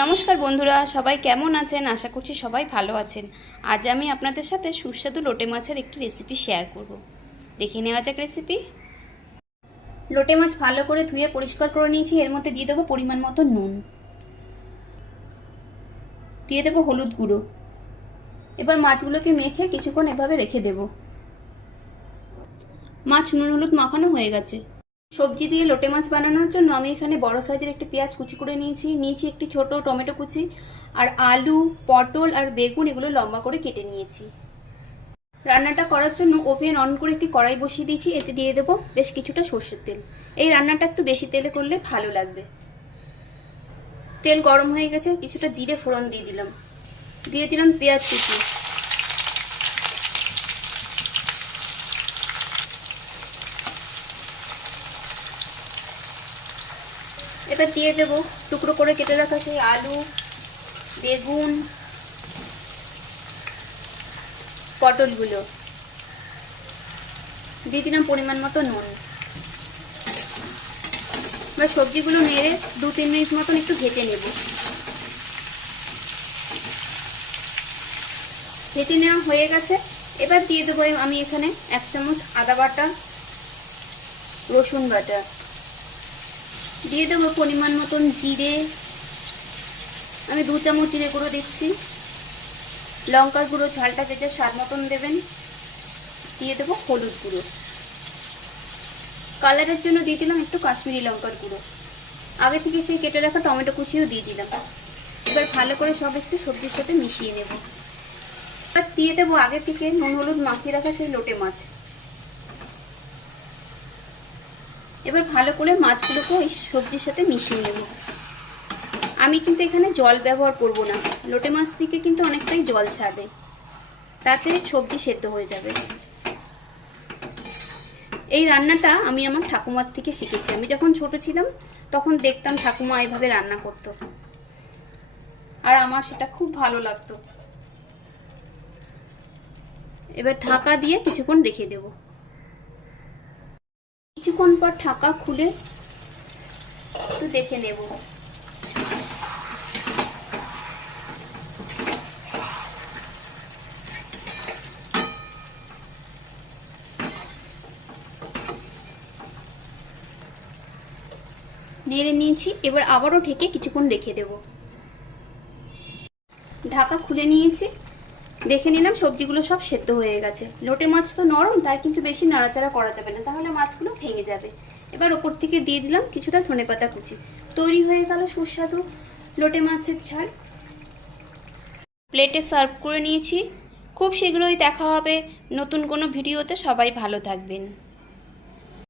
নমস্কার বন্ধুরা, সবাই কেমন আছেন? আশা করছি সবাই ভালো আছেন। আজ আমি আপনাদের সাথে সুস্বাদু লোটে মাছের একটি রেসিপি শেয়ার করব। দেখে নেওয়া যাক রেসিপি লোটে মাছ ভালো করে ধুয়ে পরিষ্কার করে নিয়েছি। এর মধ্যে দিয়ে দেবো পরিমাণ মতো নুন। দিয়ে দেবো হলুদ গুঁড়ো। এবার মাছগুলোকে মেখে কিছুক্ষণ এভাবে রেখে দেব। মাছ নুন হলুদ মাখানো হয়ে গেছে। সবজি দিয়ে লোটে মাছ বানানোর জন্য আমি এখানে বড় সাইজের একটি পেঁয়াজ কুচি করে নিয়েছি। নিয়েছি একটি ছোট টমেটো কুচি আর আলু, পটল আর বেগুন এগুলো লম্বা করে কেটে নিয়েছি। রান্নাটা করার জন্য ওভেন অন করে একটি কড়াই বসিয়ে দিয়েছি, এতে দিয়ে দেবো বেশ কিছুটা সর্ষের তেল। এই রান্নাটা একটু বেশি তেলে করলে ভালো লাগবে। তেল গরম হয়ে গেছে, কিছুটা জিরে ফোড়ন দিয়ে দিলাম। দিয়ে দিলাম পেঁয়াজ কুচি। এবার দিয়ে দেবো টুকরো করে কেটে রাখা সেই আলু, বেগুন, পটলগুলো। দিয়ে দিলাম পরিমাণ মতো নুন। এবার সবজিগুলো নেড়ে দু তিন মিনিট মতন একটু ভেজে নেব। ভেজে নেওয়া হয়ে গেছে। এবার দিয়ে দেবো আমি এখানে এক চামচ আদা বাটা, রসুন বাটা। দিয়ে দেবো পরিমাণ মতন জিরে। আমি দু চামচ জিরে গুঁড়ো দিচ্ছি। লঙ্কার গুঁড়ো, ঝালটা যেটা স্বাদ মতন দেবেন, দিয়ে দেবো হলুদ গুঁড়ো। কালারের জন্য দিয়ে দিলাম একটু কাশ্মীরি লঙ্কার গুঁড়ো। আগে থেকে সেই কেটে রাখা টমেটো কুচিও দিয়ে দিলাম। এবার ভালো করে সব একটু সবজির সাথে মিশিয়ে নেব। আর দিয়ে দেবো আগে থেকে নুন হলুদ মাখিয়ে রাখা সেই লোটে মাছ। এবার ভালো করে মাছগুলোকে ওই সবজির সাথে মিশিয়ে নেব। আমি কিন্তু এখানে জল ব্যবহার করব না। লোটে মাছ থেকে কিন্তু অনেকটাই জল ছাড়বে। তাতে সবজি সেদ্ধ হয়ে যাবে। এই রান্নাটা আমি আমার ঠাকুমার থেকে শিখেছি। আমি যখন ছোট ছিলাম, তখন দেখতাম ঠাকুমা এইভাবে রান্না করতো। আর আমার সেটা খুব ভালো লাগতো। এবার ঢাকা দিয়ে কিছুক্ষণ রেখে দেবো। কিছুক্ষণ পর ঢাকা খুলে একটু দেখে নেব। নেড়ে নিয়েছি, এবার আবারও ঢেকে কিছুক্ষণ রেখে দেব। ঢাকা খুলে নিয়েছি। দেখে নিলাম সবজিগুলো সব সেদ্ধ হয়ে গেছে। লোটে মাছ তো নরম, তাই কিন্তু বেশি নাড়াচাড়া করা যাবে না। তাহলে মাছগুলো ভেঙে যাবে। এবার ওপর থেকে দিয়ে দিলাম কিছুটা ধনে পাতা কুচি। তৈরি হয়ে গেল সুস্বাদু লোটে মাছের ঝাল। প্লেটে সার্ভ করে নিয়েছি। খুব শীঘ্রই দেখা হবে নতুন কোনো ভিডিওতে। সবাই ভালো থাকবেন।